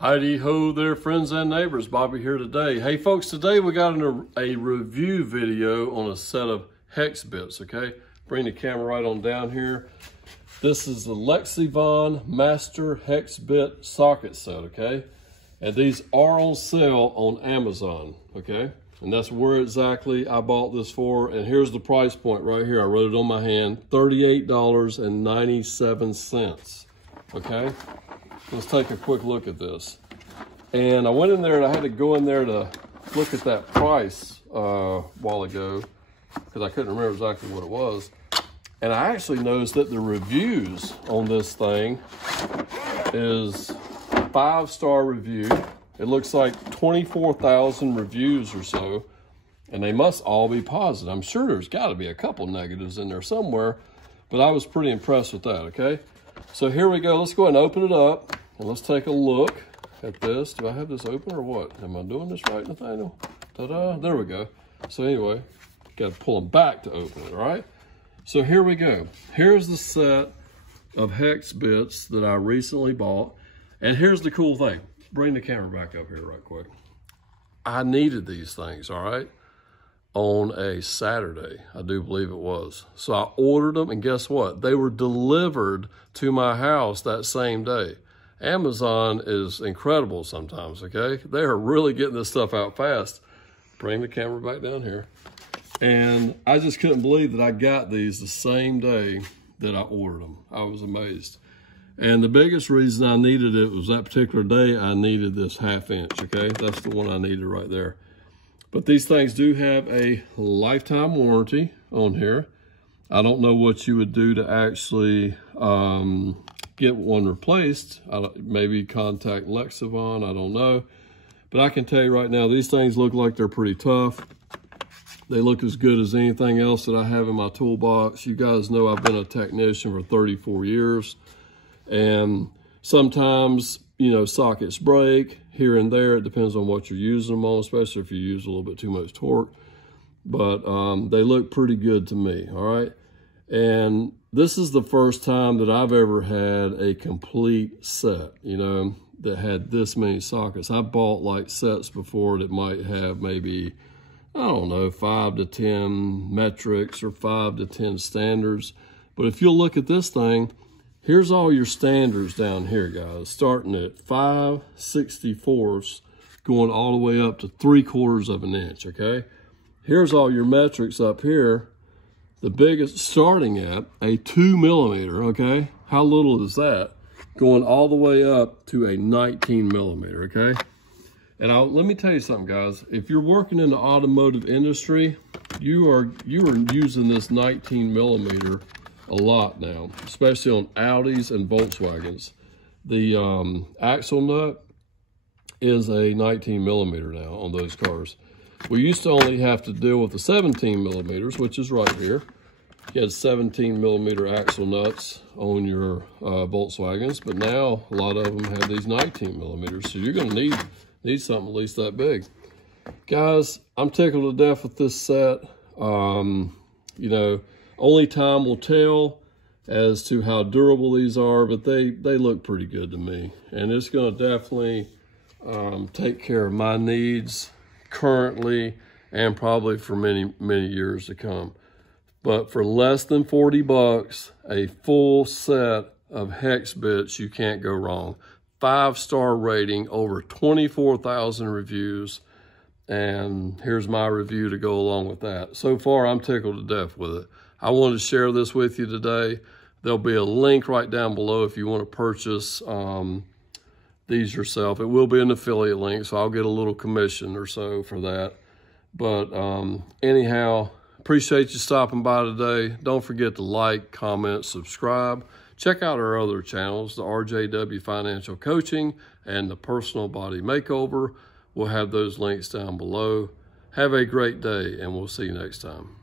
Heidi ho there, friends and neighbors. Bobby here today. Hey folks, today we got a review video on a set of hex bits, okay? Bring the camera right on down here. This is the Lexivon Master Hex Bit Socket Set, okay? And these are on sale on Amazon, okay? And that's where exactly I bought this for. And here's the price point right here. I wrote it on my hand, $38.97, okay? Let's take a quick look at this. And I went in there and I had to go in there to look at that price a while ago because I couldn't remember exactly what it was. And I actually noticed that the reviews on this thing is 5-star review. It looks like 24,000 reviews or so, and they must all be positive. I'm sure there's got to be a couple negatives in there somewhere, but I was pretty impressed with that, okay? So here we go. Let's go ahead and open it up, and let's take a look at this. Do I have this open or what? Am I doing this right, Nathaniel? Ta-da! There we go. So anyway, got to pull them back to open it, all right? So here we go. Here's the set of hex bits that I recently bought, and here's the cool thing. Bring the camera back up here right quick. I needed these things, all right, on a Saturday, I do believe it was. So I ordered them, and guess what? They were delivered to my house that same day. Amazon is incredible sometimes, okay? They are really getting this stuff out fast. Bring the camera back down here. And I just couldn't believe that I got these the same day that I ordered them. I was amazed. And the biggest reason I needed it was that particular day I needed this 1/2 inch, okay? That's the one I needed right there. But these things do have a lifetime warranty on here. I don't know what you would do to actually get one replaced. Maybe contact Lexivon, I don't know. But I can tell you right now, these things look like they're pretty tough. They look as good as anything else that I have in my toolbox. You guys know I've been a technician for 34 years. And sometimes, you know, sockets break here and there. It depends on what you're using them on, especially if you use a little bit too much torque. But they look pretty good to me, all right? And this is the first time that I've ever had a complete set, you know, that had this many sockets. I bought like sets before that might have maybe, I don't know, 5 to 10 metrics or 5 to 10 standards. But if you'll look at this thing, here's all your standards down here, guys, starting at 5/64 going all the way up to 3/4 of an inch, okay? Here's all your metrics up here. The biggest starting at a 2 millimeter, okay? How little is that? Going all the way up to a 19 millimeter, okay? And let me tell you something, guys. If you're working in the automotive industry, you are using this 19 millimeter a lot now, especially on Audis and Volkswagens. The axle nut is a 19 millimeter now on those cars. We used to only have to deal with the 17 millimeters, which is right here. You had 17 millimeter axle nuts on your Volkswagens, but now a lot of them have these 19 millimeters. So you're gonna need something at least that big. Guys, I'm tickled to death with this set. You know, only time will tell as to how durable these are, but they look pretty good to me. And it's gonna definitely take care of my needs currently and probably for many, many years to come. But for less than 40 bucks, a full set of hex bits, you can't go wrong. 5-star rating, over 24,000 reviews. And here's my review to go along with that. So far, I'm tickled to death with it. I wanted to share this with you today. There'll be a link right down below if you want to purchase these yourself. It will be an affiliate link, so I'll get a little commission or so for that. But anyhow, appreciate you stopping by today. Don't forget to like, comment, subscribe. Check out our other channels, the RJW Financial Coaching and the Personal Body Makeover. We'll have those links down below. Have a great day, and we'll see you next time.